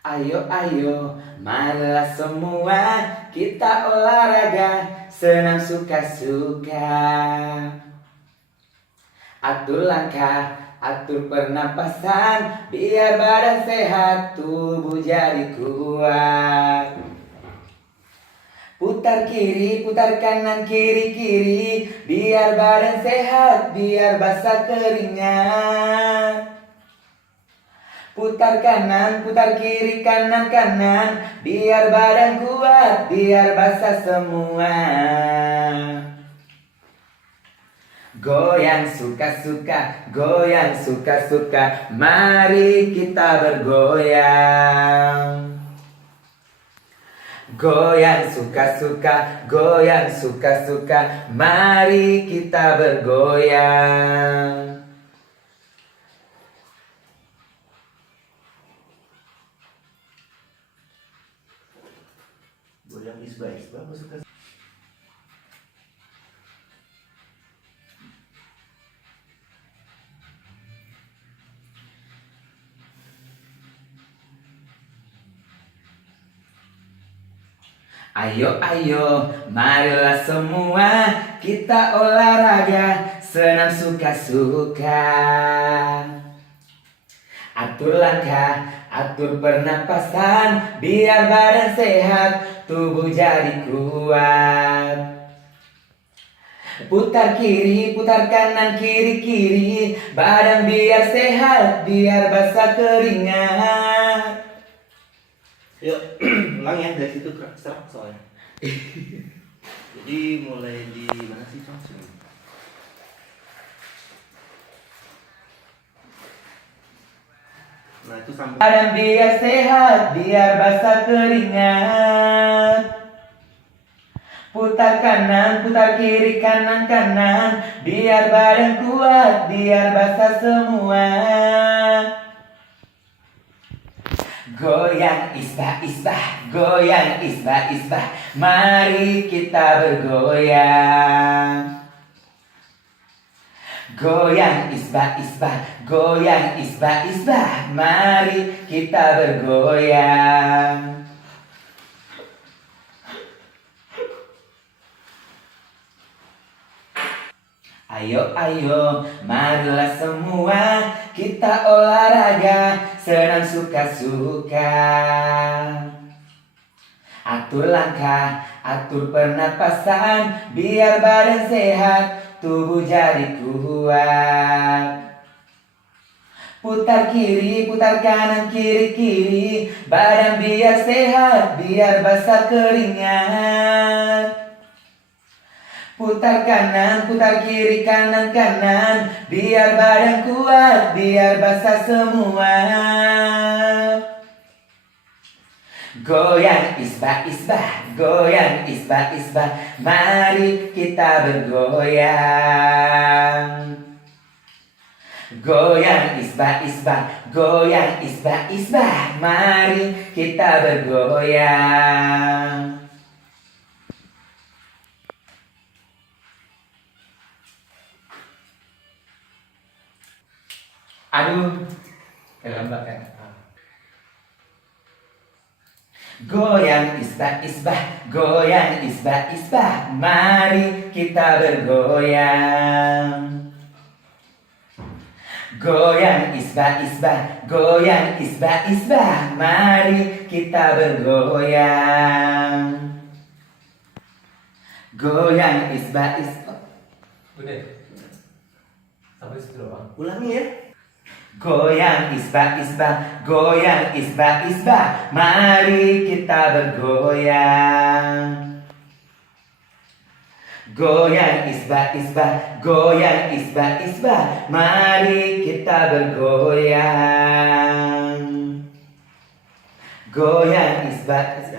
Ayo, ayo, marilah semua kita olahraga, senang suka-suka. Atur langkah, atur pernapasan, biar badan sehat, tubuh jadi kuat. Putar kiri, putar kanan, kiri-kiri, biar badan sehat, biar basah keringat. Putar kanan, putar kiri, kanan-kanan, biar badan kuat, biar basah semua. Goyang suka-suka, goyang suka-suka, mari kita bergoyang. Goyang suka-suka, goyang suka-suka, mari kita bergoyang. Goyang isbah masuk ke Ayo, ayo, marilah semua kita olahraga, senang suka-suka. Atur langkah, atur pernapasan, biar badan sehat, tubuh jadi kuat. Putar kiri, putar kanan, kiri-kiri, badan biar sehat, biar basah keringat. Yuk, ulang ya dari situ serak soalnya. Jadi mulai di mana sih Cong? Nah itu sampai Badan biar sehat, biar basah keringat. Putar kanan, putar kiri, kanan-kanan, biar badan kuat, biar basah semua. Goyang isbah-isbah, goyang isbah-isbah, mari kita bergoyang. Goyang isbah-isbah, goyang isbah-isbah, mari kita bergoyang. Ayo, ayo, marilah semua kita olahraga, senang suka-suka. Atur langkah, atur pernapasan, biar badan sehat, tubuh jadi kuat. Putar kiri, putar kanan, kiri-kiri, badan biar sehat, biar basah keringat. Putar kanan, putar kiri, kanan-kanan, biar badan kuat, biar basah semua. Goyang isbah-isbah, goyang isbah-isbah, mari kita bergoyang. Goyang isbah-isbah, goyang isbah-isbah, mari kita bergoyang. Aduh, lambat kan. Goyang isbah-isbah, goyang isbah-isbah, mari kita bergoyang. Goyang isbah-isbah, goyang isbah-isbah, mari kita bergoyang. Goyang isbah-isbah. Udah. Sampai situ doang. ulangi ya. Goyang isbah-isbah, goyang isbah-isbah, mari kita bergoyang. Goyang isbah-isbah, goyang isbah-isbah, mari kita bergoyang. Goyang isbah-isbah.